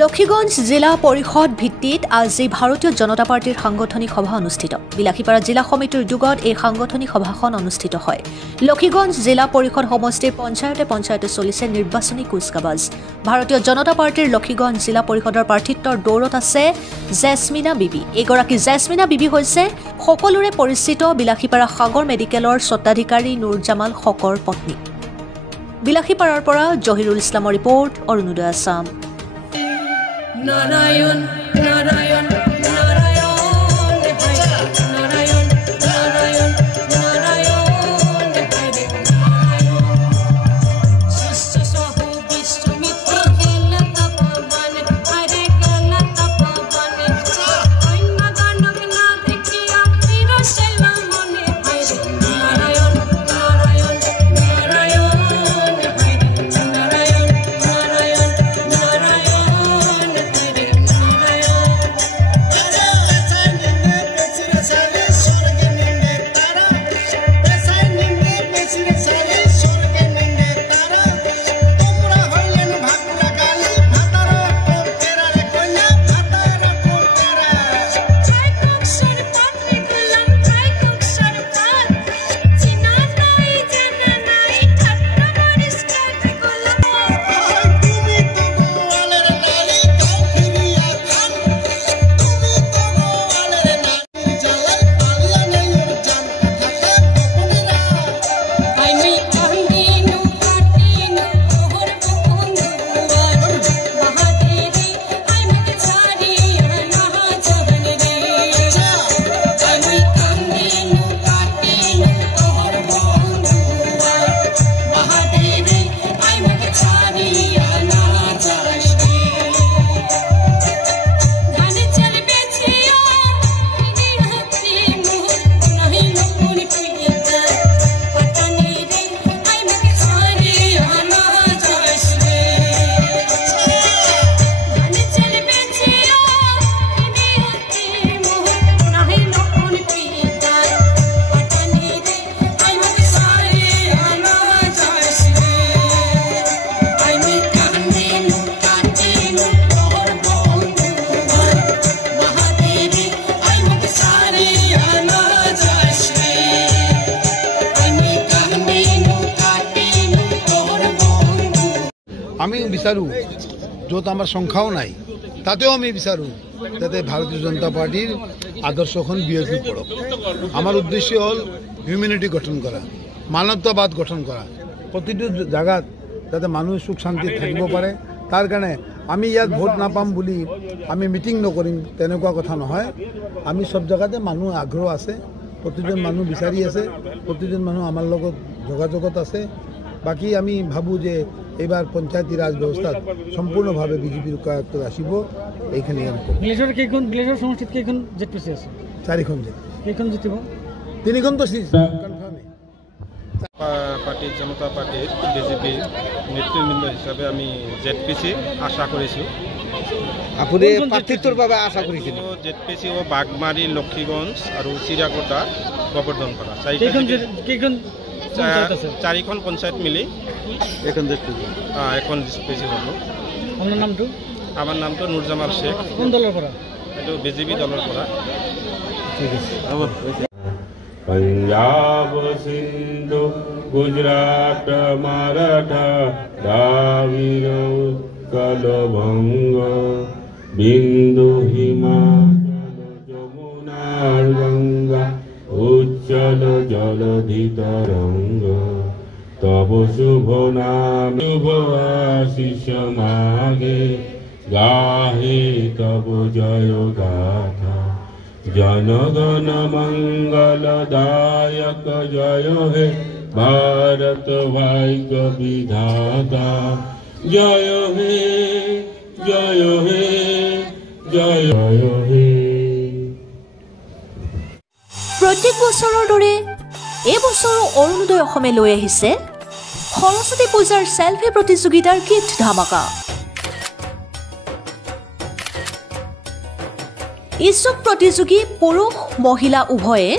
লক্ষীগঞ্জ জিলা পৰিষদ ভিত্তিত আজি ভাৰতীয় জনতা পাৰ্টিৰ সাংগঠনিক সভা অনুষ্ঠিত। বিলাসীপাৰা জিলা সমিতিৰ উদ্যোগত এই সাংগঠনিক সভাখন অনুষ্ঠিত হয়। লক্ষীগঞ্জ জিলা পৰিষদ সমষ্টিৰ পঞ্চায়তে চলিছে নিৰ্বাচনী কুচকাৱাজ। ভাৰতীয় জনতা পাৰ্টিৰ লক্ষীগঞ্জ জিলা পৰিষদৰ প্ৰাৰ্থিত্বৰ দৌৰত আছে জেছমিনা বিবি। এইগৰাকী জেছমিনা বিবি হৈছে সকলোৰে পৰিচিত বিলাসীপাৰা সাগৰ মেডিকেলৰ স্বত্বাধিকাৰী নুৰজামাল হকৰ পত্নী। বিলাসীপাৰাৰ পৰা জহিৰুল ইছলামৰ ৰিপৰ্ট, অৰুণোদয় আছাম। নাৰায়ণ নাৰায়ণ আমি বিচাৰোঁ য'ত আমাৰ সংখ্যাও নাই তাতেও আমি বিচাৰোঁ যাতে ভাৰতীয় জনতা পাৰ্টিৰ আদৰ্শখন বিয়পি পৰক। আমাৰ উদ্দেশ্য হ'ল হিউমেনিটি গঠন কৰা, মানৱতাবাদ গঠন কৰা, প্ৰতিটো জাগাত যাতে মানুহ সুখ শান্তি থাকিব পাৰে। তাৰ কাৰণে আমি ইয়াত ভোট নাপাম বুলি আমি মিটিং নকৰিম তেনেকুৱা কথা নহয়। আমি সব জাগাতে মানুহ আগ্ৰহ আছে, প্ৰতিজন মানুহ বিচাৰি আছে, প্ৰতিজন মানুহ আমাৰ লগত যোগাযোগত আছে। বাকী আমি ভাবোঁ যে এইবাৰ পঞ্চায়তী ৰাজ ব্যৱস্থাত সম্পূৰ্ণভাৱে বিজেপিৰ কাৰ্যত আহিব। এইখিনি গ্লেজৰ সমষ্টিত কেইখন জেটপিচি আছে? 4খন জেট। কেইখন জিতিব? 3খন তো কনফাৰ্মে। পাৰ্টি জনতা পাৰ্টিৰ বিজেপিৰ নেতৃবৃন্দ হিচাপে আমি জেটপিচি আশা কৰিছোঁ। আপুনি প্ৰাৰ্থিত্বৰ বাবে আশা কৰিছিল? জেটপিচি ও বাগমাৰী, লক্ষীগঞ্জ আৰু চিৰাকটা গোবৰ্ধন কৰা কেইখন 4খন পঞ্চায়ত মিলি এখন জেটপিচি হ'ব। আপোনাৰ নামটো? আমাৰ নামটো নুৰজামাল শেখ। কোন দলৰ পৰা? এইটো বিজেপি দলৰ পৰা। ঠিক আছে। पंजाब सिंधु गुजरात मराठा द्राविड़ उत्कल बंग बिंदु हिमाचल यमुना गंगा उच्चल जलधि तरंग तब शुभ नाम शुभ आशीष मागे गाहे तब जय गाथा जनगण मंगलदायक जय हे भारत भाग्य विधाता जय हे जय हे जय हे। প্ৰত্যেক বছৰৰ দৰে এই বছৰো অৰুণোদয় অসমে লৈ আহিছে সৰস্বতী পূজাৰ সেলফি প্ৰতিযোগিতাৰ গিফ্ট ধামাকা। ইচ্ছুক প্ৰতিযোগী পুৰুষ মহিলা উভয়ে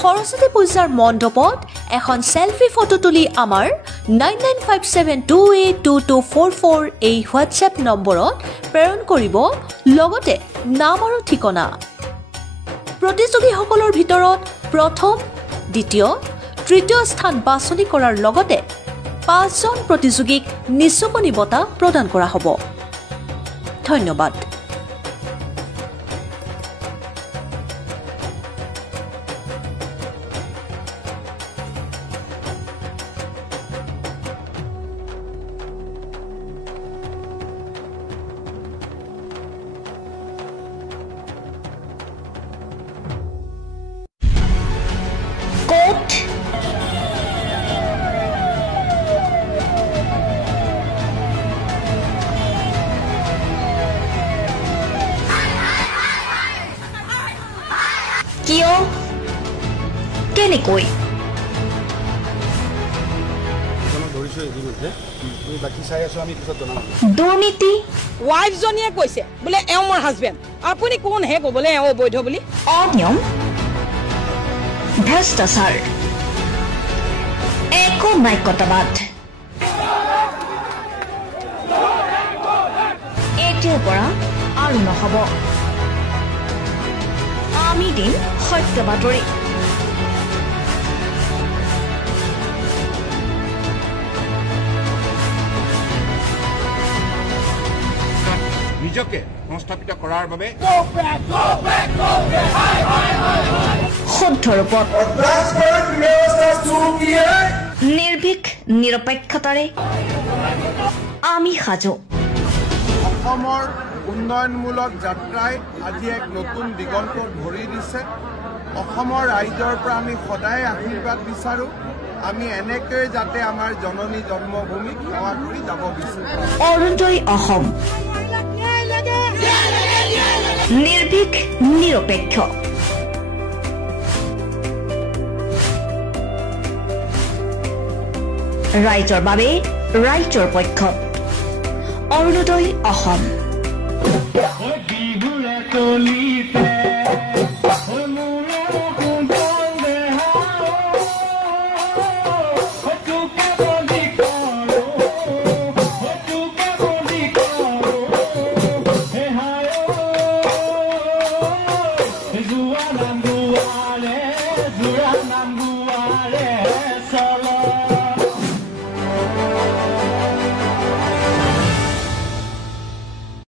সৰস্বতী পূজাৰ মণ্ডপত এখন সেলফি ফটো তুলি আমাৰ 9957282244 এই হোৱাটছএপ নম্বৰত প্ৰেৰণ কৰিব লগতে নাম আৰু ঠিকনা প্ৰতিযোগীসকলৰ ভিতৰত প্ৰথম দ্বিতীয় তৃতীয় স্থান বাছনি কৰাৰ লগতে 5 জন প্ৰতিযোগীক নিচুকনি বঁটা প্ৰদান কৰা হ'ব ধন্যবাদ কিয় কেনেকৈ দুৰ্নীতি ৱাইফজনীয়ে কৈছে বোলে এওঁ মোৰ হাজবেণ্ড আপুনি কোন হে ক'বলৈ এওঁ অবৈধ বুলি অনিয়ম ভ্ৰষ্টাচাৰ একো নায়কতাবাদ এতিয়াৰ পৰা আৰু নহ'ব আমি দিম সত্য বাতৰি নিজকে সংস্থাপিত কৰাৰ বাবে শুদ্ধ ৰূপত নিৰ্ভীক নিৰপেক্ষতাৰে আমি সাজু অসমৰ উন্নয়নমূলক যাত্ৰাই আজি এক নতুন দিগন্ত ভৰি দিছে অসমৰ ৰাইজৰ পৰা আমি সদায় আশীৰ্বাদ বিচাৰো আমি এনেকৈ যাতে আমাৰ জননী জন্মভূমিক সেৱা কৰি যাব বিচাৰো অৰুণোদয় অসম নিৰ্ভীক নিৰপেক্ষ ৰাইজৰ বাবে ৰাইজৰ পক্ষত অৰুণোদয় অসম Juana